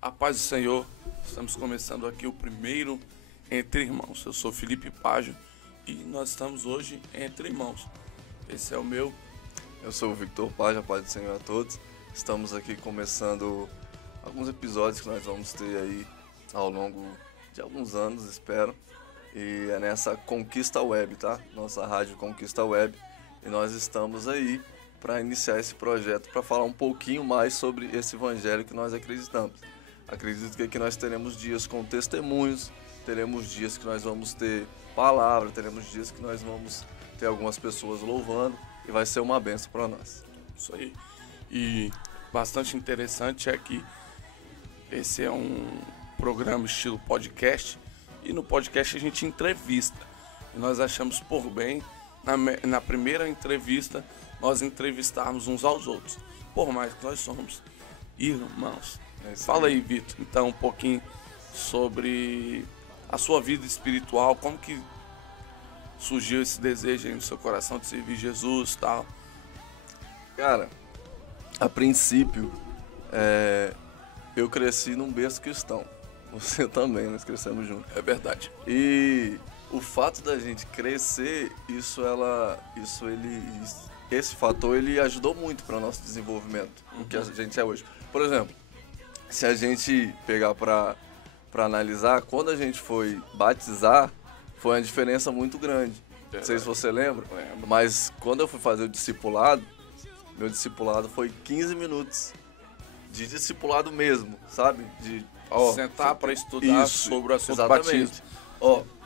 A paz do Senhor, estamos começando aqui o primeiro Entre Irmãos. Eu sou Felipe Págio e nós estamos hoje entre irmãos. Esse é o meu. Eu sou o Victor Págio, a paz do Senhor a todos. Estamos aqui começando alguns episódios que nós vamos ter aí ao longo de alguns anos, espero. E é nessa Conquista Web, tá? Nossa rádio Conquista Web. E nós estamos aí para iniciar esse projeto, para falar um pouquinho mais sobre esse evangelho que nós acreditamos. Acredito que aqui nós teremos dias com testemunhos, teremos dias que nós vamos ter palavra, teremos dias que nós vamos ter algumas pessoas louvando e vai ser uma bênção para nós. Isso aí. E bastante interessante é que esse é um programa estilo podcast e no podcast a gente entrevista. E nós achamos por bem, na primeira entrevista, nós entrevistarmos uns aos outros, por mais que nós somos irmãos. Fala aí, Vitor, então um pouquinho sobre a sua vida espiritual, como que surgiu esse desejo aí no seu coração de servir Jesus e tal. Cara, a princípio, eu cresci num berço cristão. Você também, nós crescemos juntos. É verdade. E o fato da gente crescer, esse fator ele ajudou muito para o nosso desenvolvimento, o que a gente é hoje. Por exemplo, se a gente pegar para analisar, quando a gente foi batizar, foi uma diferença muito grande. Verdade. Não sei se você lembra, Lembro. mas quando eu fui fazer o discipulado, meu discipulado foi 15 minutos de discipulado mesmo, sabe? De sentar para estudar sobre o assunto do batismo.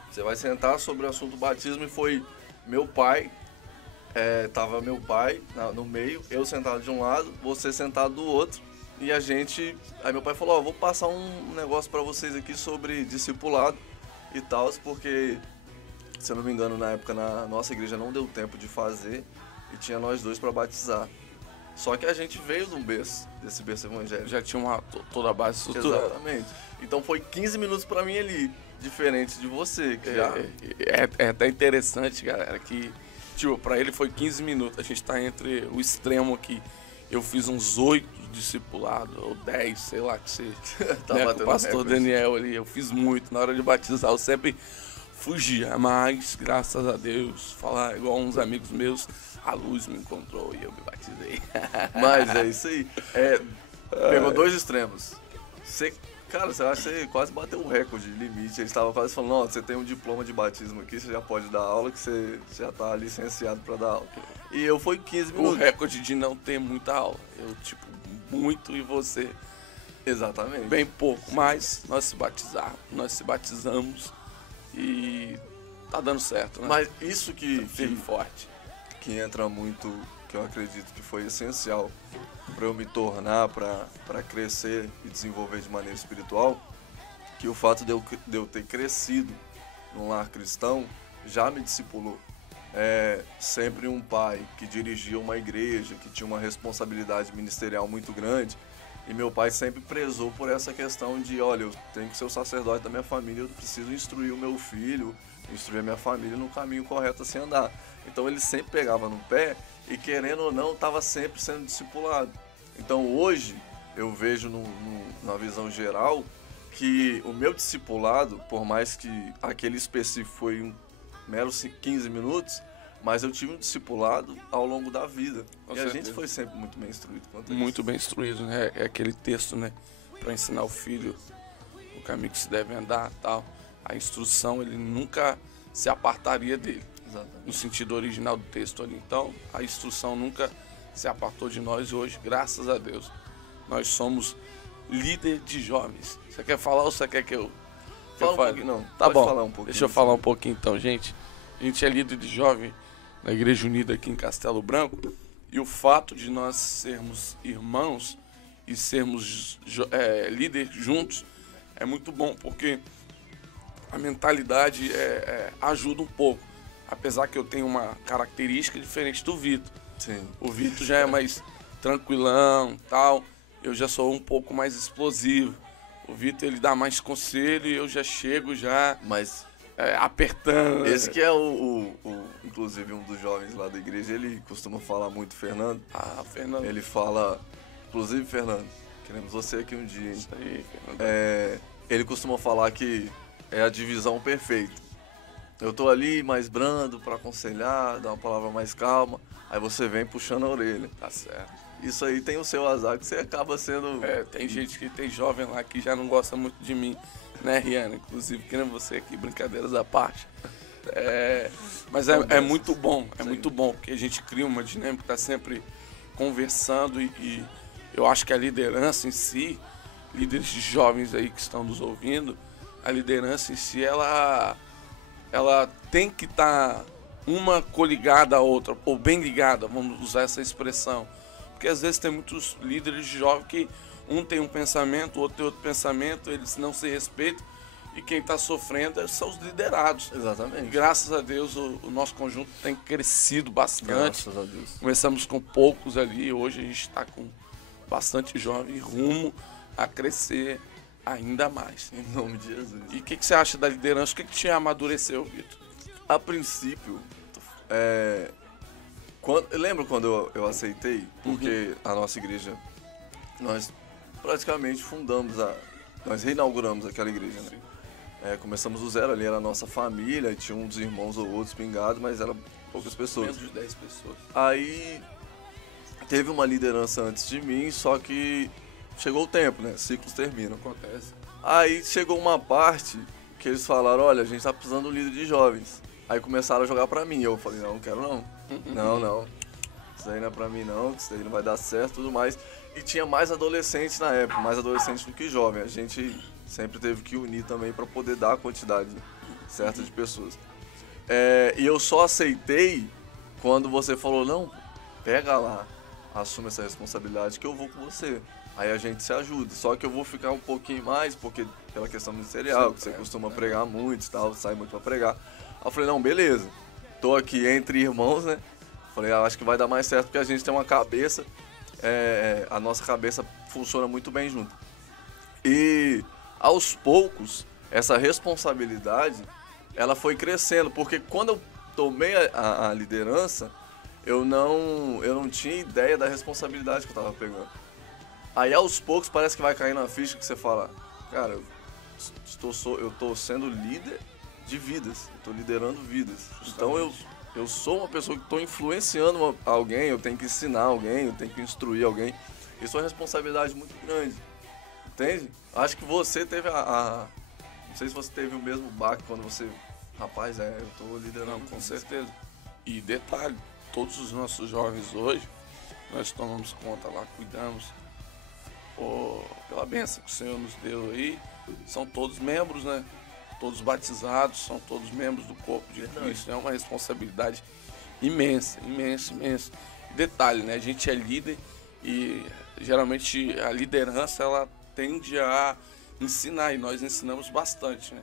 Você vai sentar sobre o assunto do batismo e foi meu pai, tava meu pai no meio, eu sentado de um lado, você sentado do outro. E aí meu pai falou, vou passar um negócio pra vocês aqui sobre discipulado e tal, porque, se eu não me engano, na época na nossa igreja não deu tempo de fazer e tinha nós dois pra batizar. Só que a gente veio de um berço, desse berço evangélico. Já tinha toda a base estruturada. Exatamente. Então foi 15 minutos pra mim ali, diferente de você, que já... É até interessante, galera, que, tipo, pra ele foi 15 minutos, a gente tá entre o extremo aqui. Eu fiz uns 8 discipulados, ou 10, sei lá, que você... Tá né, com batendo o pastor recorde. Daniel ali, eu fiz muito. Na hora de batizar, eu sempre fugia, mas, graças a Deus, falar igual uns amigos meus, a luz me encontrou e eu me batizei. Mas é isso aí. Pegou dois extremos. Cara, você acha que você quase bateu o recorde, limite. Eles estavam quase falando, não, você tem um diploma de batismo aqui, você já pode dar aula, que você já tá licenciado pra dar aula. E eu fui 15 O minutos. recorde de não ter muita aula. Eu, tipo, muito e você Exatamente. bem pouco. Mas nós se batizamos e tá dando certo, né? Mas isso firme e forte. que entra muito, que eu acredito que foi essencial para eu me tornar, para crescer e desenvolver de maneira espiritual, que o fato de eu ter crescido num lar cristão já me discipulou. Sempre um pai que dirigia uma igreja, que tinha uma responsabilidade ministerial muito grande, e meu pai sempre prezou por essa questão de, olha, eu tenho que ser o sacerdote da minha família, eu preciso instruir o meu filho, instruir a minha família no caminho correto a se andar. Então ele sempre pegava no pé e, querendo ou não, estava sempre sendo discipulado. Então hoje eu vejo na visão geral que o meu discipulado, por mais que aquele específico foi um mero 15 minutos, mas eu tive um discipulado ao longo da vida. Com e certeza. A gente foi sempre muito bem instruído quanto a Muito isso. bem instruído, né? É aquele texto, né? Para ensinar o filho o caminho que se deve andar e tal. A instrução, ele nunca se apartaria dele. Exatamente. No sentido original do texto ali. Então, a instrução nunca se apartou de nós e hoje, graças a Deus, nós somos líder de jovens. Você quer falar ou você quer que eu Fala um fale? pouquinho, não. Tá Pode bom, falar um pouquinho. deixa eu falar um pouquinho então, gente. A gente é líder de jovem na Igreja Unida aqui em Castelo Branco e o fato de nós sermos irmãos e sermos líderes juntos é muito bom, porque a mentalidade ajuda um pouco. Apesar que eu tenho uma característica diferente do Vitor. Sim. O Vitor já é mais tranquilão, tal. Eu já sou um pouco mais explosivo. O Vitor, ele dá mais conselho e eu já chego Mas apertando. esse que é inclusive um dos jovens lá da igreja, ele costuma falar muito, Fernando. Ah, Fernando. Ele fala, inclusive, Fernando, Queremos você aqui um dia, hein? Isso aí, Fernando. Ele costuma falar que é a divisão perfeita. Eu tô ali mais brando para aconselhar, dar uma palavra mais calma, aí você vem puxando a orelha. Tá certo. Isso aí tem o seu azar, que você acaba sendo... Tem gente que tem jovem lá que já não gosta muito de mim, né, Rihanna? Inclusive, querendo você aqui, brincadeiras à parte. Mas é muito bom, muito bom, porque a gente cria uma dinâmica, tá sempre conversando e eu acho que a liderança em si, líderes de jovens aí que estão nos ouvindo, a liderança em si, ela tem que estar uma coligada à outra, ou bem ligada, vamos usar essa expressão. Porque às vezes tem muitos líderes de jovens que um tem um pensamento, o outro tem outro pensamento, eles não se respeitam e quem está sofrendo são os liderados. Exatamente. E, graças a Deus o nosso conjunto tem crescido bastante. Graças a Deus. Começamos com poucos ali, hoje a gente está com bastante jovem rumo a crescer ainda mais. Em nome de Jesus. E o que você acha da liderança? O que te amadureceu, Vitor? A princípio, lembra quando eu aceitei? Porque a nossa igreja, nós praticamente nós reinauguramos aquela igreja, né? Começamos do zero ali, era a nossa família, e tinha uns irmãos ou outros pingados, mas eram poucas pessoas. Menos de 10 pessoas. Aí teve uma liderança antes de mim, só que chegou o tempo, né? Ciclos terminam. Acontece. Aí chegou uma parte que eles falaram, olha, a gente tá precisando de um líder de jovens. Aí começaram a jogar pra mim, eu falei, não quero não. Não, isso daí não é pra mim não, isso daí não vai dar certo e tudo mais. E tinha mais adolescentes na época, mais adolescentes do que jovem. A gente sempre teve que unir também pra poder dar a quantidade certa de pessoas. E eu só aceitei quando você falou, não, pega lá, assume essa responsabilidade que eu vou com você. Aí a gente se ajuda, só que eu vou ficar um pouquinho mais, porque pela questão ministerial, que você costuma pregar muito e tal, sai muito pra pregar. Aí eu falei, não, beleza, tô aqui entre irmãos, né? Falei, acho que vai dar mais certo, porque a gente tem uma cabeça, a nossa cabeça funciona muito bem junto. E aos poucos, essa responsabilidade, ela foi crescendo, porque quando eu tomei a liderança, eu não tinha ideia da responsabilidade que eu tava pegando. Aí aos poucos parece que vai cair na ficha que você fala, cara, eu tô sendo líder de vidas, eu tô liderando vidas. Então eu sou uma pessoa que estou influenciando alguém, eu tenho que ensinar alguém, eu tenho que instruir alguém. Isso é uma responsabilidade muito grande, entende? Acho que você teve não sei se você teve o mesmo baque quando você, rapaz, eu tô liderando. Não, com certeza. E detalhe, todos os nossos jovens hoje, nós tomamos conta lá, cuidamos, pela bênção que o Senhor nos deu aí, são todos membros, né? Todos batizados, são todos membros do corpo de Cristo. É uma responsabilidade imensa, imensa, imensa. Detalhe, né? A gente é líder e geralmente a liderança ela tende a ensinar e nós ensinamos bastante, né?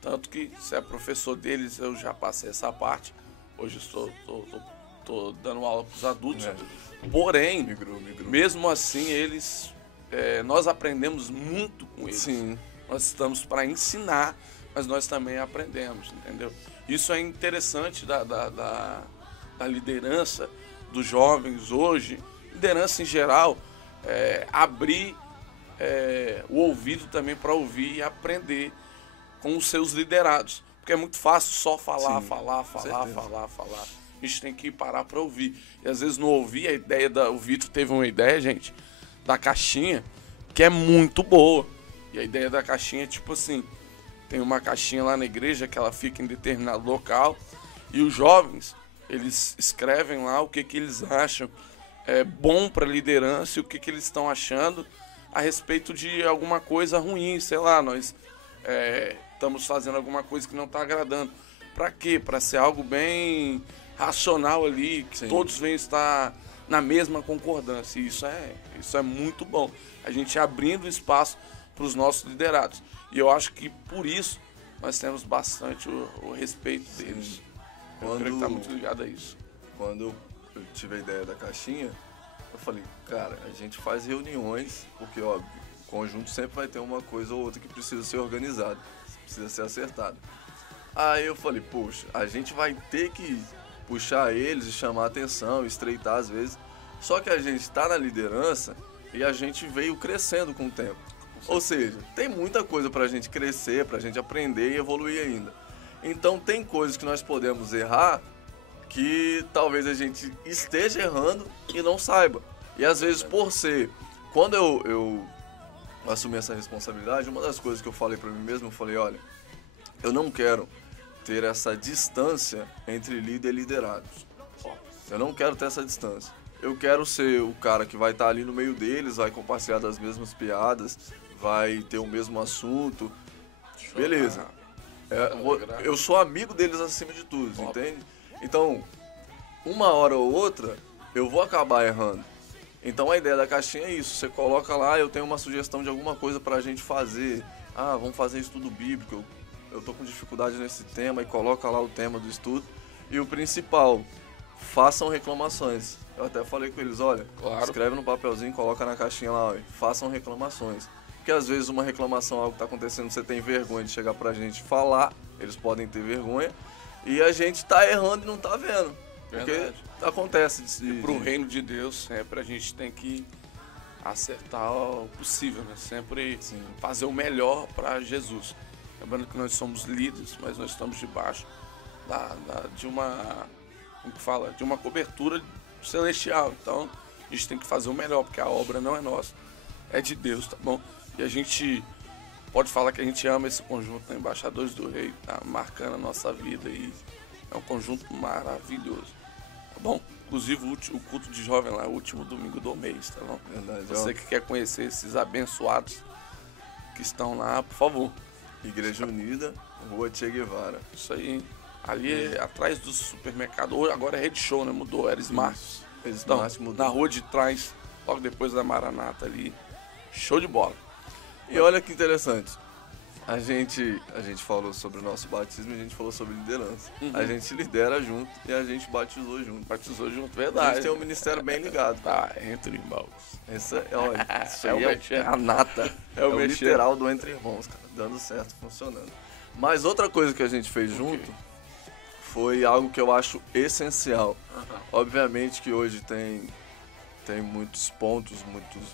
Tanto que se é professor deles, eu já passei essa parte. Hoje estou dando aula para os adultos. Porém, Migrou. mesmo assim, nós aprendemos muito com eles. Sim. Nós estamos para ensinar, mas nós também aprendemos, entendeu? Isso é interessante da liderança dos jovens hoje, liderança em geral, abrir o ouvido também para ouvir e aprender com os seus liderados. Porque é muito fácil só falar. A gente tem que parar para ouvir. E às vezes não ouvir a ideia o Vitor teve uma ideia, gente, da caixinha, que é muito boa. E a ideia da caixinha é tipo assim, tem uma caixinha lá na igreja que ela fica em determinado local e os jovens, eles escrevem lá o que eles acham bom para a liderança e o que eles estão achando a respeito de alguma coisa ruim, sei lá, nós estamos fazendo alguma coisa que não está agradando. Para quê? Para ser algo bem racional ali, que todos venham estar na mesma concordância. E isso é muito bom. A gente abrindo espaço para os nossos liderados. E eu acho que por isso nós temos bastante o respeito deles. Eu creio que está muito ligado a isso. Quando eu tive a ideia da caixinha, eu falei, cara, a gente faz reuniões, porque óbvio, o conjunto sempre vai ter uma coisa ou outra que precisa ser organizada, precisa ser acertada. Aí eu falei, poxa, a gente vai ter que puxar eles e chamar a atenção, estreitar às vezes. Só que a gente está na liderança e a gente veio crescendo com o tempo. Ou seja, tem muita coisa pra gente crescer, pra gente aprender e evoluir ainda. Então tem coisas que nós podemos errar que talvez a gente esteja errando e não saiba. E às vezes por ser... Quando eu assumi essa responsabilidade, uma das coisas que eu falei pra mim mesmo, eu falei, olha, eu não quero ter essa distância entre líder e liderado. Eu não quero ter essa distância. Eu quero ser o cara que vai estar ali no meio deles, vai compartilhar das mesmas piadas, vai ter o mesmo assunto. Beleza. Eu sou amigo deles acima de tudo, entende? Então, uma hora ou outra, eu vou acabar errando. Então a ideia da caixinha é isso. Você coloca lá, eu tenho uma sugestão de alguma coisa pra gente fazer. Ah, vamos fazer estudo bíblico. Eu tô com dificuldade nesse tema, e coloca lá o tema do estudo. E o principal, façam reclamações. Eu até falei com eles, olha, escreve no papelzinho, coloca na caixinha lá, olha, façam reclamações. Porque às vezes uma reclamação, algo que tá acontecendo, você tem vergonha de chegar pra gente falar, eles podem ter vergonha, e a gente tá errando e não tá vendo. Porque acontece. Pro reino de Deus, sempre a gente tem que acertar o possível, né? Sempre fazer o melhor para Jesus. Lembrando que nós somos líderes, mas nós estamos debaixo de uma, como que fala, de uma cobertura celestial. Então a gente tem que fazer o melhor, porque a obra não é nossa, é de Deus, tá bom? E a gente pode falar que a gente ama esse conjunto, né? Embaixadores do Rei, tá marcando a nossa vida e é um conjunto maravilhoso, tá bom? Inclusive o culto de jovem lá é o último domingo do mês, tá bom? Verdade, você que quer conhecer esses abençoados que estão lá, por favor. Igreja Unida, Rua Che Guevara. Isso aí. Ali atrás do supermercado. Agora é Rede Show, né? Mudou, era Smart. Smart então, mudou. na rua de trás, logo depois da Maranata ali. Show de bola. E olha que interessante. A gente falou sobre o nosso batismo e a gente falou sobre liderança. A gente lidera junto e a gente batizou junto. Batizou junto, verdade. A gente tem um ministério bem ligado. Tá, entre irmãos. Isso aí é a nata. É o literal do entre irmãos, cara. Dando certo, funcionando. Mas outra coisa que a gente fez junto foi algo que eu acho essencial. Obviamente que hoje tem muitos pontos,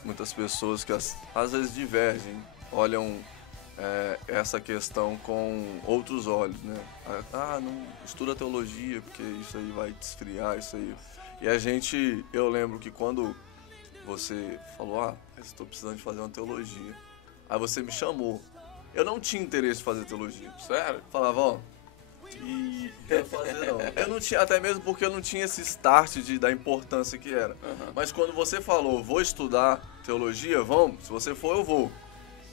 muitas pessoas que às vezes divergem, olham essa questão com outros olhos, né? Ah, não estuda teologia porque isso aí vai te esfriar, isso aí. E eu lembro que quando você falou, estou precisando de fazer uma teologia, aí você me chamou. Eu não tinha interesse em fazer teologia. Sério? Falava, quero fazer não. Eu não tinha, até mesmo porque eu não tinha esse start da importância que era. Mas quando você falou, vou estudar teologia, vamos, se você for, eu vou.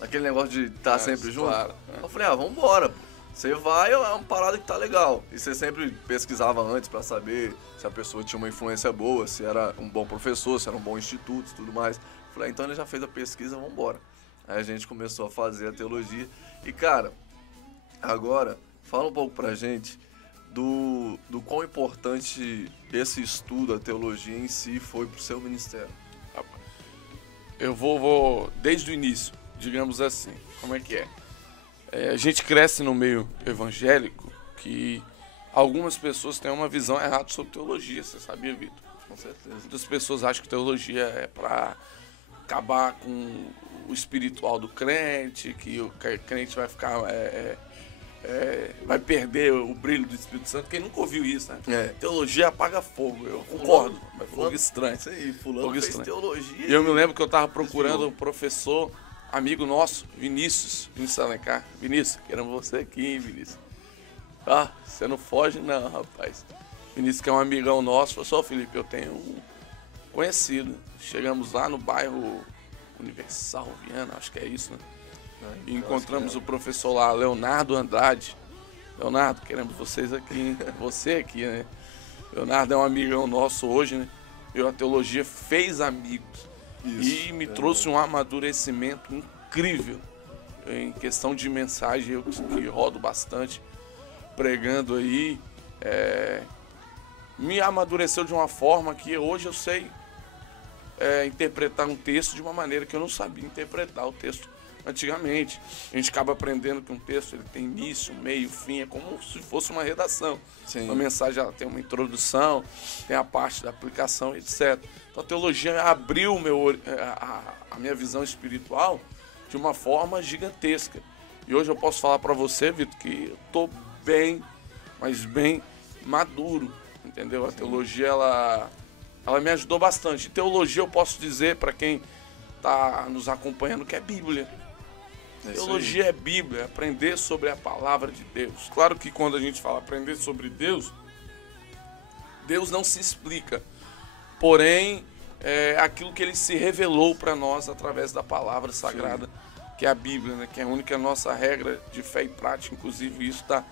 Aquele negócio de estar sempre junto. Claro. Eu falei, vamos embora, pô. Você vai, é uma parada que tá legal. E você sempre pesquisava antes pra saber se a pessoa tinha uma influência boa, se era um bom professor, se era um bom instituto e tudo mais. Eu falei, então ele já fez a pesquisa, vamos embora. Aí a gente começou a fazer a teologia. E, cara, agora, fala um pouco pra gente do quão importante esse estudo, a teologia em si, foi pro seu ministério. Eu vou desde o início, digamos assim. Como é que é? A gente cresce no meio evangélico que algumas pessoas têm uma visão errada sobre teologia, você sabia, Vitor? Com certeza. Muitas pessoas acham que teologia é para acabar com o espiritual do crente, que o crente vai ficar vai perder o brilho do Espírito Santo. Quem nunca ouviu isso, né? Teologia apaga fogo, eu concordo, mas fogo estranho. Isso aí, fulano fogo fez estranho. teologia. E eu me lembro que eu tava procurando um professor, amigo nosso, Vinícius Alencar. Vinícius, queremos você aqui, hein, Vinícius? Você não foge não, rapaz. Vinícius, que é um amigão nosso, falou assim, Felipe, eu tenho um conhecido. Chegamos lá no bairro Universal Viana, acho que é isso, né? E encontramos o professor lá, Leonardo Andrade. Leonardo, queremos vocês aqui, hein? Você aqui, né? Leonardo é um amigão nosso hoje, né? A teologia fez amigos. Isso, e me trouxe um amadurecimento incrível em questão de mensagem. Eu que rodo bastante pregando aí, me amadureceu de uma forma que hoje eu sei interpretar um texto de uma maneira que eu não sabia interpretar o texto antigamente. A gente acaba aprendendo que um texto ele tem início, meio, fim, é como se fosse uma redação. Sim. Uma mensagem ela tem uma introdução, tem a parte da aplicação, etc. Então a teologia abriu a minha visão espiritual de uma forma gigantesca. E hoje eu posso falar para você, Vitor, que eu estou bem, mas bem maduro, entendeu? A teologia, ela me ajudou bastante. E teologia eu posso dizer para quem está nos acompanhando que é Bíblia. Teologia é Bíblia, é aprender sobre a palavra de Deus. Claro que quando a gente fala aprender sobre Deus, Deus não se explica. Porém, é aquilo que Ele se revelou para nós através da palavra sagrada, que é a Bíblia, né? Que é a única nossa regra de fé e prática. Inclusive isso está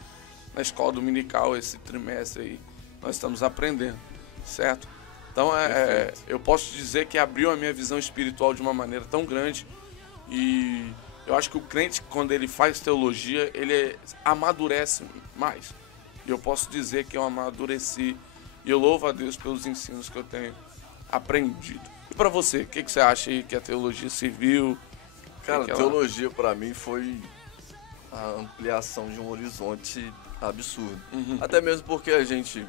na escola dominical esse trimestre aí. Nós estamos aprendendo, certo? Então, eu posso dizer que abriu a minha visão espiritual de uma maneira tão grande. E eu acho que o crente, quando ele faz teologia, ele amadurece mais. E eu posso dizer que eu amadureci. E eu louvo a Deus pelos ensinos que eu tenho aprendido. E para você, o que você acha aí que a teologia serviu? Cara, a teologia para mim foi a ampliação de um horizonte absurdo. Até mesmo porque a gente,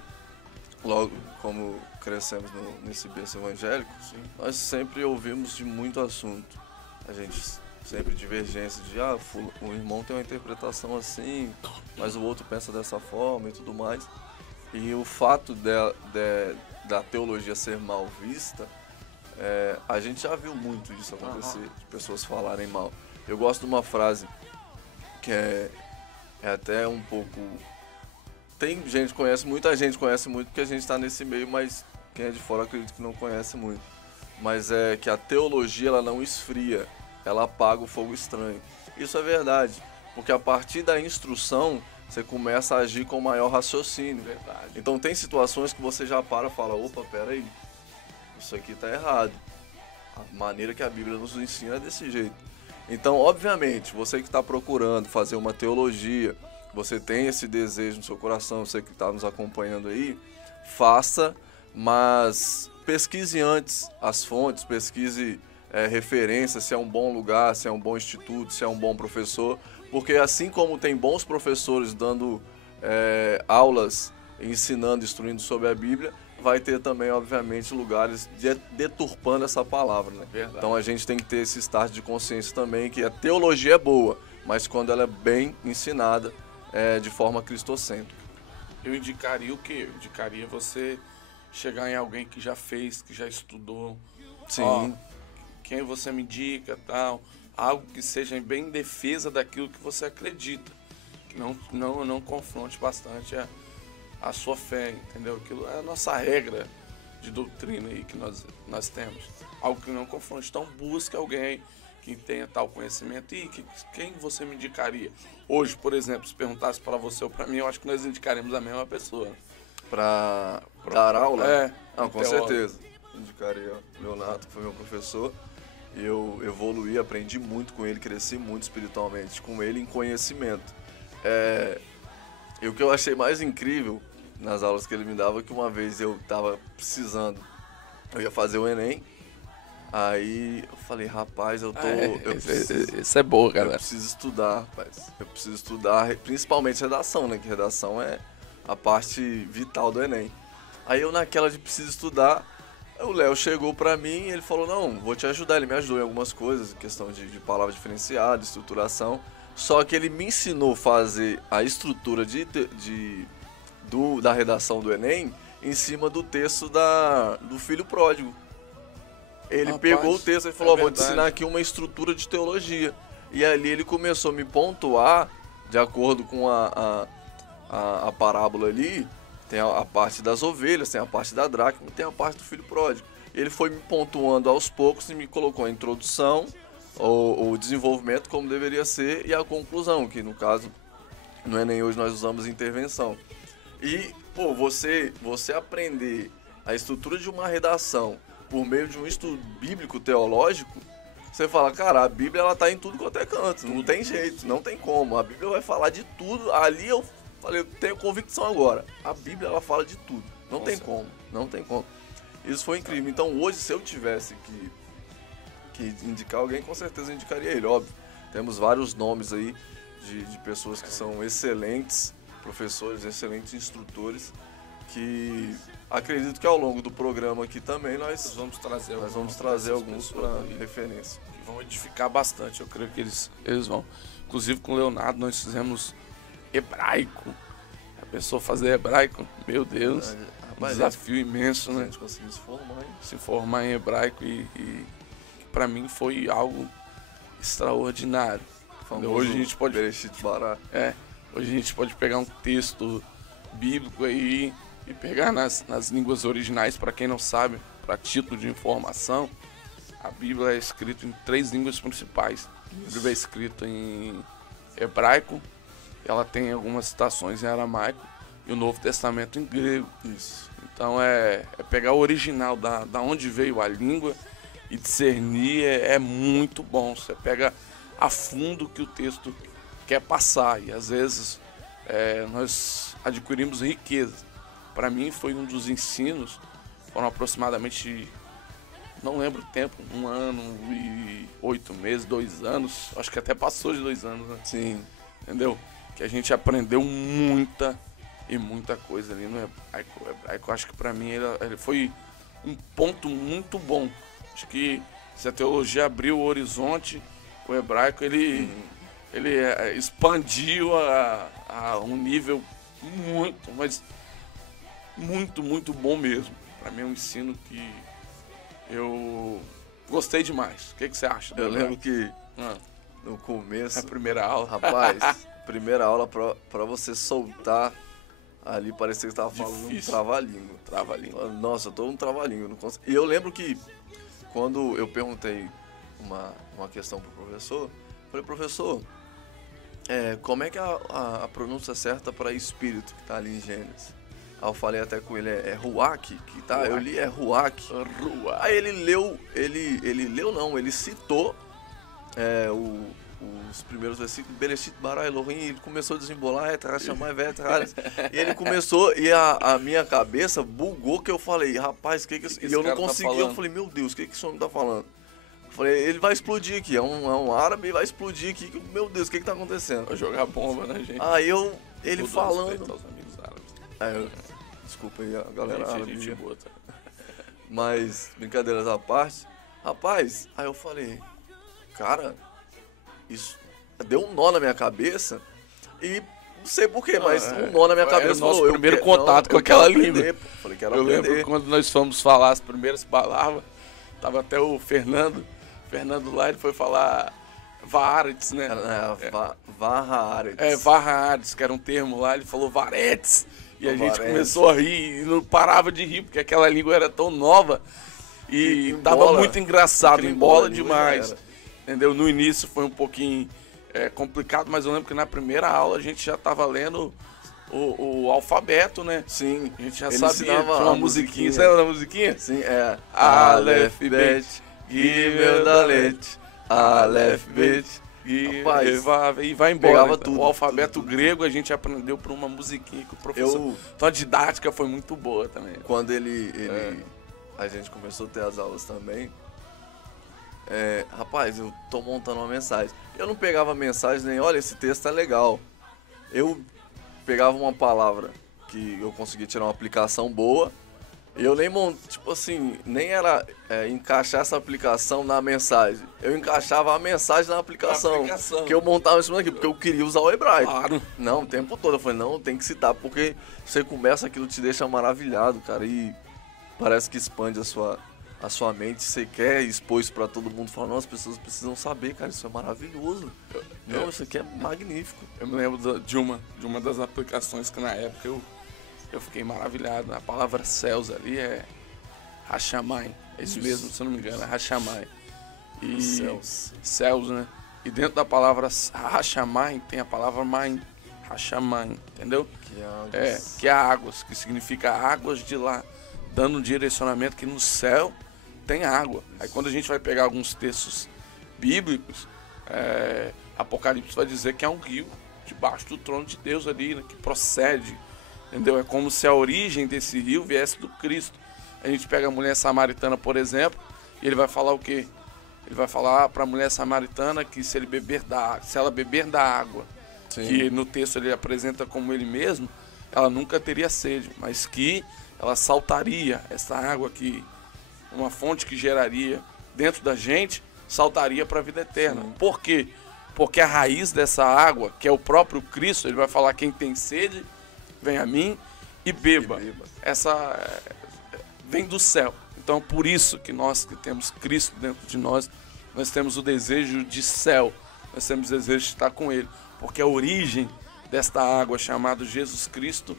logo como crescemos nesse berço evangélico, nós sempre ouvimos de muito assunto. A gente sempre divergência de, o irmão tem uma interpretação assim, mas o outro pensa dessa forma e tudo mais. E o fato da teologia ser mal vista, a gente já viu muito isso acontecer, de pessoas falarem mal. Eu gosto de uma frase que é até um pouco... muita gente conhece muito porque a gente está nesse meio, mas quem é de fora acredito que não conhece muito. Mas é que a teologia ela não esfria, ela apaga o fogo estranho. Isso é verdade, porque a partir da instrução você começa a agir com maior raciocínio. Verdade. Então tem situações que você já para e fala, opa, peraí, isso aqui está errado. A maneira que a Bíblia nos ensina é desse jeito. Então, obviamente, você que está procurando fazer uma teologia, você tem esse desejo no seu coração, você que está nos acompanhando aí, faça, mas pesquise antes as fontes, pesquise referências, se é um bom lugar, se é um bom instituto, se é um bom professor, porque assim como tem bons professores dando aulas, ensinando, instruindo sobre a Bíblia, vai ter também, obviamente, lugares deturpando essa palavra, né? Verdade. Então a gente tem que ter esse start de consciência também, que a teologia é boa, mas quando ela é bem ensinada, de forma cristocêntrica. Eu indicaria o quê? Eu indicaria você chegar em alguém que já fez, que já estudou. Sim. Quem você me indica, tal. Algo que seja bem em defesa daquilo que você acredita. Que não confronte bastante a sua fé, entendeu? Aquilo é a nossa regra de doutrina aí que nós temos. Algo que não confronte. Então busque alguém que tenha tal conhecimento. E quem você me indicaria? Hoje, por exemplo, se perguntasse para você ou para mim, eu acho que nós indicaremos a mesma pessoa. Para dar aula? Não, com teólogo. certeza. Indicaria o Leonardo, que foi meu professor. Eu evoluí, aprendi muito com ele, cresci muito espiritualmente com ele em conhecimento. E o que eu achei mais incrível nas aulas que ele me dava, que uma vez eu estava precisando, eu ia fazer o Enem, aí eu falei, rapaz, isso é boa, cara. Eu preciso estudar, rapaz. Eu preciso estudar, principalmente redação, né? Que redação é a parte vital do Enem. Aí eu naquela de preciso estudar, o Léo chegou pra mim e ele falou, não, vou te ajudar. Ele me ajudou em algumas coisas, em questão de palavra diferenciada, estruturação. Só que ele me ensinou a fazer a estrutura da redação do Enem em cima do texto do Filho Pródigo. Ele pegou o texto e falou, vou te ensinar aqui uma estrutura de teologia. E ali ele começou a me pontuar, de acordo com a parábola ali, tem a parte das ovelhas, tem a parte da dracma, tem a parte do filho pródigo. Ele foi me pontuando aos poucos e me colocou a introdução, o desenvolvimento como deveria ser e a conclusão, que no caso, no Enem hoje nós usamos intervenção. E, você aprender a estrutura de uma redação por meio de um estudo bíblico teológico, você fala, cara, a Bíblia ela tá em tudo quanto é canto, não tem jeito, não tem como. A Bíblia vai falar de tudo. Ali eu falei, eu tenho convicção agora. A Bíblia ela fala de tudo, não tem como, não tem como. Isso foi incrível. Então hoje, se eu tivesse que indicar alguém, com certeza eu indicaria ele, óbvio. Temos vários nomes aí de pessoas que são excelentes professores, excelentes instrutores, que acredito que ao longo do programa aqui também nós vamos trazer alguns para referência. Que vão edificar bastante, eu creio que eles vão. Inclusive com o Leonardo nós fizemos hebraico. A pessoa fazer hebraico, meu Deus, um desafio imenso, né? A gente conseguiu se formar em hebraico e para mim foi algo extraordinário. Hoje a gente pode hoje a gente pode pegar um texto bíblico aí e pegar nas línguas originais, para quem não sabe, para título de informação, a Bíblia é escrita em 3 línguas principais. A Bíblia é escrita em hebraico, ela tem algumas citações em aramaico e o Novo Testamento em grego. Isso. Então é pegar o original da onde veio a língua e discernir é muito bom. Você pega a fundo o que o texto quer passar e às vezes nós adquirimos riqueza. Para mim foi um dos ensinos, foram aproximadamente, não lembro o tempo, 1 ano e 8 meses, 2 anos, acho que até passou de 2 anos, né? Sim. Entendeu? Que a gente aprendeu muita coisa ali no hebraico. O hebraico, acho que para mim ele foi um ponto muito bom. Acho que se a teologia abriu o horizonte, o hebraico ele expandiu a um nível muito bom mesmo. Para mim é um ensino que eu gostei demais. O que você acha? Eu lembro que no começo, a primeira aula, rapaz, primeira aula pra você soltar ali, parecia que você tava falando um trava-língua. Trava-língua. Nossa, eu tô um trava-língua, não consigo. E eu lembro que quando eu perguntei uma questão pro professor, falei, professor, como é que a pronúncia certa para espírito que tá ali em Gênesis? Aí eu falei até com ele, é Ruach que tá? Eu li, é Ruach. Aí ele citou os primeiros versículos, Bereshit bara Elohim, ele começou a desembolar, e ele começou, e a minha cabeça bugou, que eu falei, rapaz, e eu não consegui, eu falei, meu Deus, o que esse homem tá falando? Eu falei, ele vai explodir aqui, é um árabe, vai explodir aqui, meu Deus, o que tá acontecendo? Vai jogar bomba, né, gente? Aí ele falando... Aos amigos árabes. Desculpa aí a galera árabe. Gente boa, tá? Mas, brincadeiras à parte, rapaz, aí eu falei, cara, isso deu um nó na minha cabeça e não sei porquê, mas um nó na minha cabeça. Foi o nosso primeiro contato com aquela língua. Falei que era eu lembro quando nós fomos falar as primeiras palavras, tava até o Fernando lá, ele foi falar Varetz, né? Varhaaretz. Varhaaretz, que era um termo lá, ele falou Varetz. E a gente começou a rir e não parava de rir, porque aquela língua era tão nova e tava muito engraçado, embola demais. Entendeu? No início foi um pouquinho complicado, mas eu lembro que na primeira aula a gente já tava lendo o alfabeto, né? Sim. A gente já sabia, tinha uma musiquinha. Você lembra da musiquinha? Sim, Aleph, Bet, Gimel, Dalet, Aleph, Bet, e vai embora. Tudo, o alfabeto grego a gente aprendeu por uma musiquinha que o professor... Então a didática foi muito boa também. Quando a gente começou a ter as aulas também, rapaz, eu tô montando uma mensagem. Eu não pegava mensagem nem, olha, esse texto é legal. Eu pegava uma palavra que eu conseguia tirar uma aplicação boa. Eu nem nem era encaixar essa aplicação na mensagem. Eu encaixava a mensagem na aplicação. Que eu montava em cima daqui, porque eu queria usar o hebraico. Claro. Não, o tempo todo. Eu falei, não, tem que citar, porque você começa, aquilo te deixa maravilhado, cara. E parece que expande a sua mente. Você quer expor isso pra todo mundo. Fala, não, as pessoas precisam saber, cara, isso é maravilhoso. Não, isso aqui é magnífico. Eu me lembro de uma das aplicações que na época eu fiquei maravilhado. A palavra céus ali é Hashamai. É isso mesmo, se eu não me engano, é Hashamai. E céus, né? E dentro da palavra Hashamai tem a palavra Maim. Hashamai, entendeu? Que é águas, que significa águas de lá, dando um direcionamento que no céu tem água. Aí quando a gente vai pegar alguns textos bíblicos, Apocalipse vai dizer que é um rio debaixo do trono de Deus ali, né, que procede. Entendeu? É como se a origem desse rio viesse do Cristo. A gente pega a mulher samaritana, por exemplo, e ele vai falar o quê? ele vai falar para a mulher samaritana que se ela beber da água, Sim. que no texto ele apresenta como ele mesmo, ela nunca teria sede, mas que ela saltaria essa água, que uma fonte que geraria dentro da gente, saltaria para a vida eterna. Sim. Por quê? Porque a raiz dessa água, que é o próprio Cristo, ele vai falar: quem tem sede, vem a mim e beba. Essa vem do céu. Então, por isso que nós que temos Cristo dentro de nós, nós temos o desejo de céu, nós temos o desejo de estar com Ele, porque a origem desta água chamada Jesus Cristo